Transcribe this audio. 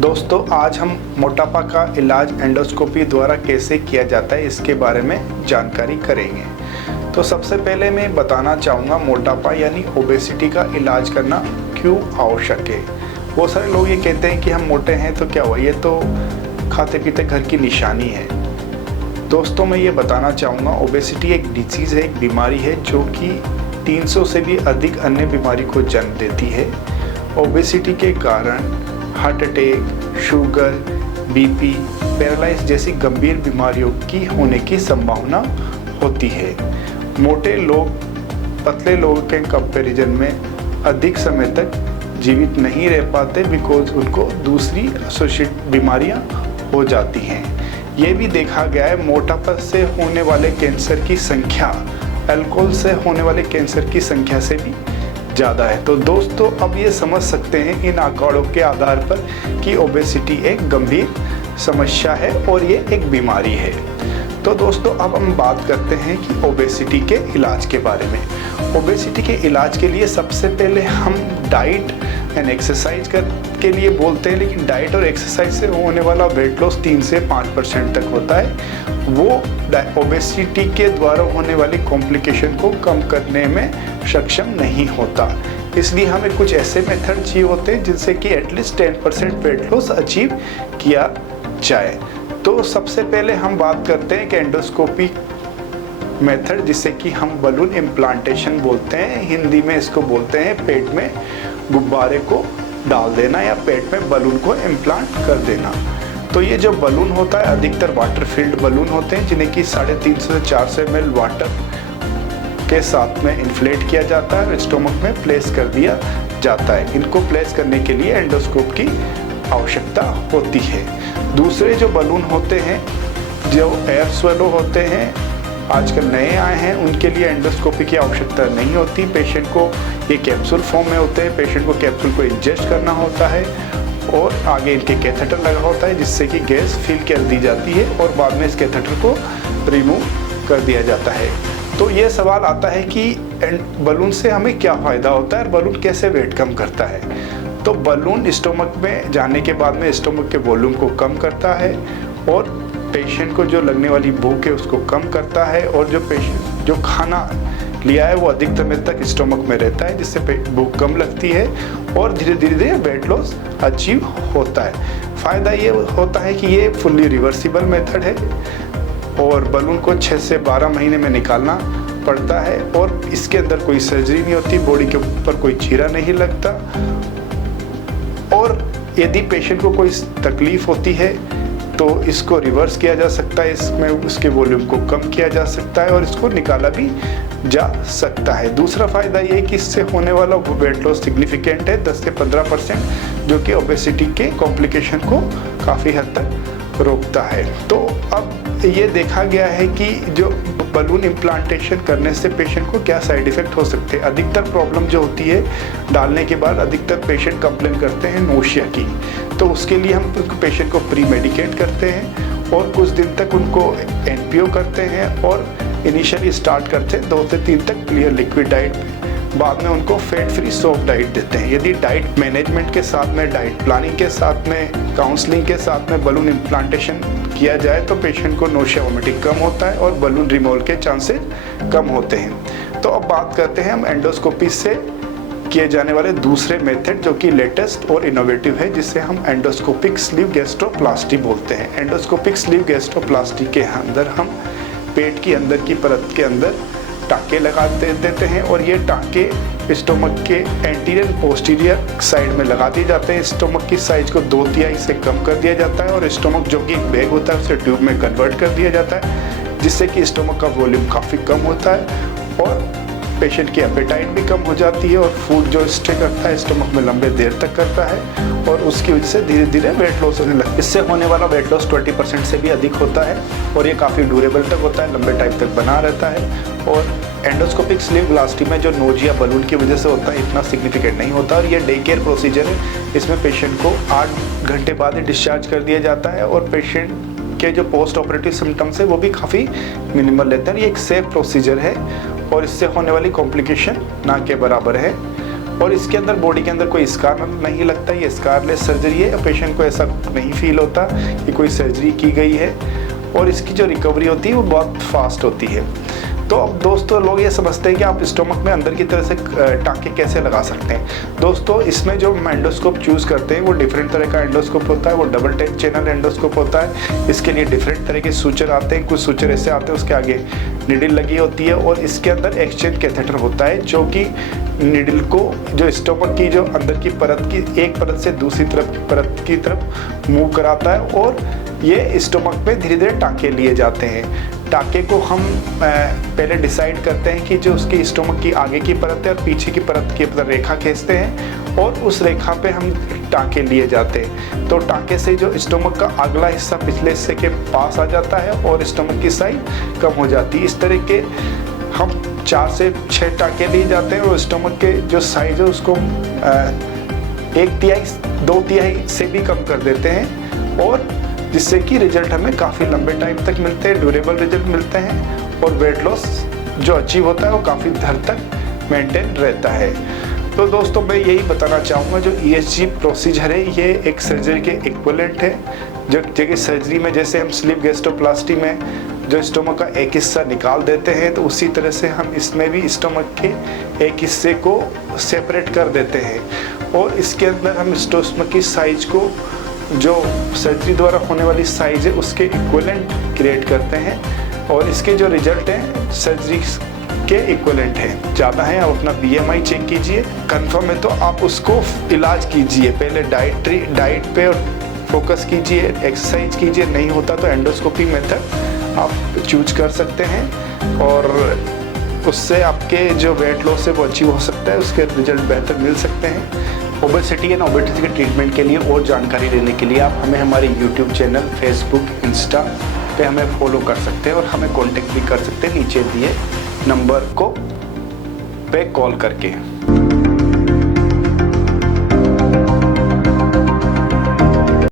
दोस्तों, आज हम मोटापा का इलाज एंडोस्कोपी द्वारा कैसे किया जाता है इसके बारे में जानकारी करेंगे। तो सबसे पहले मैं बताना चाहूँगा मोटापा यानी ओबेसिटी का इलाज करना क्यों आवश्यक है। बहुत सारे लोग ये कहते हैं कि हम मोटे हैं तो क्या हुआ, ये तो खाते पीते घर की निशानी है। दोस्तों, मैं ये बताना चाहूँगा ओबेसिटी एक डिजीज़ है, एक बीमारी है जो कि 300 से भी अधिक अन्य बीमारी को जन्म देती है। ओबेसिटी के कारण heart attack, sugar, BP, paralyse जैसी गंभीर बीमारियों की होने की संभावना होती है। मोटे लोग पतले लोगों के कंपैरिजन में अधिक समय तक जीवित नहीं रह पाते बिकॉज उनको दूसरी एसोसिएट बीमारियां हो जाती हैं। ये भी देखा गया है मोटापा से होने वाले कैंसर की संख्या अल्कोहल से होने वाले कैंसर की संख्या से भी ज़्यादा है। तो दोस्तों, अब ये समझ सकते हैं इन आंकड़ों के आधार पर कि ओबेसिटी एक गंभीर समस्या है और ये एक बीमारी है। तो दोस्तों, अब हम बात करते हैं कि ओबेसिटी के इलाज के बारे में। ओबेसिटी के इलाज के लिए सबसे पहले हम डाइट एंड एक्सरसाइज के लिए बोलते हैं, लेकिन डाइट और एक्सरसाइज से होने वाला वेट लॉस 3 से 5% तक होता है। वो ओबेसिटी के द्वारा होने वाली कॉम्प्लिकेशन को कम करने में सक्षम नहीं होता। इसलिए हमें कुछ ऐसे मेथड चाहिए होते हैं जिनसे कि एटलीस्ट 10% वेट लॉस अचीव किया जाए। तो सबसे पहले हम बात करते हैं कि एंडोस्कोपी मेथड, जिसे कि हम बलून इम्प्लांटेशन बोलते हैं। हिंदी में इसको बोलते हैं पेट में गुब्बारे को डाल देना या पेट में बलून को इम्प्लांट कर देना। तो ये जो बलून होता है अधिकतर वाटर फील्ड बलून होते हैं, जिन्हें कि 350 से 400 ml वाटर के साथ में इन्फ्लेट किया जाता है और स्टोमक में प्लेस कर दिया जाता है। इनको प्लेस करने के लिए एंडोस्कोप की आवश्यकता होती है। दूसरे जो बलून होते हैं जो एयर स्वेलो होते हैं, आजकल नए आए हैं, उनके लिए एंडोस्कोपी की आवश्यकता नहीं होती। पेशेंट को ये कैप्सूल फॉर्म में होते हैं, पेशेंट को कैप्सूल को इंजेस्ट करना होता है और आगे इनके कैथेटर लगा होता है जिससे कि गैस फिल कर दी जाती है और बाद में इस कैथेटर को रिमूव कर दिया जाता है। तो ये सवाल आता है कि बलून से हमें क्या फ़ायदा होता है और बलून कैसे वेट कम करता है। तो बलून स्टोमक में जाने के बाद में स्टोमक के वॉल्यूम को कम करता है और पेशेंट को जो लगने वाली भूख है उसको कम करता है और जो पेशेंट जो खाना लिया है वो अधिक समय तक स्टोमक में रहता है, जिससे भूख कम लगती है और धीरे धीरे वेट लॉस अचीव होता है। फ़ायदा ये होता है कि ये फुल्ली रिवर्सिबल मेथड है और बलून को 6 से 12 महीने में निकालना पड़ता है और इसके अंदर कोई सर्जरी नहीं होती, बॉडी के ऊपर कोई चीरा नहीं लगता। और यदि पेशेंट को कोई तकलीफ होती है तो इसको रिवर्स किया जा सकता है, इसमें उसके वॉल्यूम को कम किया जा सकता है और इसको निकाला भी जा सकता है। दूसरा फ़ायदा ये है कि इससे होने वाला वेट लॉस सिग्निफिकेंट है, 10 से 15%, जो कि ओबेसिटी के कॉम्प्लिकेशन को काफ़ी हद तक रोकता है। तो अब ये देखा गया है कि जो बलून इम्प्लांटेशन करने से पेशेंट को क्या साइड इफ़ेक्ट हो सकते हैं। अधिकतर प्रॉब्लम जो होती है डालने के बाद अधिकतर पेशेंट कंप्लेन करते हैं नोशिया की। तो उसके लिए हम पेशेंट को प्री मेडिकेट करते हैं और कुछ दिन तक उनको NPO करते हैं और इनिशियली स्टार्ट करते हैं 2 से 3 तक क्लियर लिक्विड डाइट में, बाद में उनको फैट फ्री सॉफ्ट डाइट देते हैं। यदि डाइट मैनेजमेंट के साथ में, डाइट प्लानिंग के साथ में, काउंसलिंग के साथ में बलून इम्प्लांटेशन किया जाए तो पेशेंट को नोशिया वोमिटिंग कम होता है और बलून रिमूवल के चांसेस कम होते हैं। तो अब बात करते हैं हम एंडोस्कोपी से किए जाने वाले दूसरे मेथड जो कि लेटेस्ट और इनोवेटिव है, जिसे हम एंडोस्कोपिक स्लीव गैस्ट्रोप्लास्टी बोलते हैं। एंडोस्कोपिक स्लीव गैस्ट्रोप्लास्टी के अंदर हम पेट की अंदर की परत के अंदर टाँके लगा देते हैं और ये टाँके स्टोमक के एंटीरियर पोस्टीरियर साइड में लगा दिए जाते हैं। स्टोमक की साइज को 2/3 से कम कर दिया जाता है और स्टोमक जो कि एक बैग होता है उसे ट्यूब में कन्वर्ट कर दिया जाता है, जिससे कि स्टोमक का वॉल्यूम काफ़ी कम होता है और पेशेंट की एपेटाइट भी कम हो जाती है और फूड जो स्टे करता है स्टोमक में लंबे देर तक करता है और उसकी वजह से धीरे धीरे वेट लॉस होने लगता है। इससे होने वाला वेट लॉस 20% से भी अधिक होता है और ये काफ़ी ड्यूरेबल तक होता है, लंबे टाइम तक बना रहता है। और एंडोस्कोपिक स्लीव ग्लास्टी में जो नोज या बलून की वजह से होता है इतना सिग्निफिकेंट नहीं होता और ये डे केयर प्रोसीजर है। इसमें पेशेंट को 8 घंटे बाद ही डिस्चार्ज कर दिया जाता है और पेशेंट के जो पोस्ट ऑपरेटिव सिम्टम्स है वो भी काफ़ी मिनिमल लेते हैं। ये एक सेफ प्रोसीजर है और इससे होने वाली कॉम्प्लिकेशन ना के बराबर है। और इसके अंदर बॉडी के अंदर कोई स्कार नहीं लगता, ये स्कारलेस सर्जरी है। पेशेंट को ऐसा नहीं फील होता कि कोई सर्जरी की गई है, और इसकी जो रिकवरी होती है वो बहुत फास्ट होती है। तो अब दोस्तों लोग ये समझते हैं कि आप स्टोमक में अंदर की तरह से टाँके कैसे लगा सकते हैं। दोस्तों इसमें जो हम एंडोस्कोप चूज़ करते हैं वो डिफरेंट तरह का एंडोस्कोप होता है, वो डबल चैनल एंडोस्कोप होता है। इसके लिए डिफरेंट तरह के सूचर आते हैं, कुछ सूचर ऐसे आते हैं उसके आगे निडल लगी होती है, और इसके अंदर एक्सचेंज कैथेटर होता है जो कि निडल को जो स्टोमक की जो अंदर की परत की एक परत से दूसरी परत की तरफ मूव कराता है, और ये स्टोमक पे धीरे धीरे टाँके लिए जाते हैं। टाँके को हम पहले डिसाइड करते हैं कि जो उसकी स्टोमक की आगे की परत है और पीछे की परत की रेखा खींचते हैं, और उस रेखा पे हम टाँके लिए जाते हैं। तो टाँके से जो स्टोमक का अगला हिस्सा पिछले हिस्से के पास आ जाता है और स्टोमक की साइज कम हो जाती है। इस तरह के हम 4 से 6 टाँके लिए जाते हैं, और स्टोमक के जो साइज है उसको 1/3 2/3 से भी कम कर देते हैं, और जिससे कि रिजल्ट हमें काफ़ी लंबे टाइम तक मिलते हैं, ड्यूरेबल रिजल्ट मिलते हैं, और वेट लॉस जो अचीव होता है वो काफ़ी हद तक मेंटेन रहता है। तो दोस्तों मैं यही बताना चाहूँगा, जो ESG प्रोसीजर है ये एक सर्जरी के इक्विवेलेंट है। जबकि सर्जरी में जैसे हम स्लीप गैस्ट्रोप्लास्टी में जो स्टोमक का एक हिस्सा निकाल देते हैं, तो उसी तरह से हम इसमें भी स्टोमक के एक हिस्से को सेपरेट कर देते हैं, और इसके अंदर हम स्टोमक की साइज को जो सर्जरी द्वारा होने वाली साइज है उसके इक्विवेलेंट क्रिएट करते हैं, और इसके जो रिजल्ट हैं सर्जरी के इक्विवेलेंट हैं। ज़्यादा है आप अपना BMI चेक कीजिए, कंफर्म है तो आप उसको इलाज कीजिए। पहले डाइट पे फोकस कीजिए, एक्सरसाइज कीजिए, नहीं होता तो एंडोस्कोपी मेथड आप चूज कर सकते हैं, और उससे आपके जो वेट लॉस है वो अचीव हो सकता है, उसके रिजल्ट बेहतर मिल सकते हैं। ओबेसिटी एंड ओबेसिटी के ट्रीटमेंट के लिए और जानकारी लेने के लिए आप हमें हमारे YouTube चैनल, Facebook, इंस्टा पे हमें फॉलो कर सकते हैं, और हमें कांटेक्ट भी कर सकते हैं नीचे दिए नंबर को पे कॉल करके।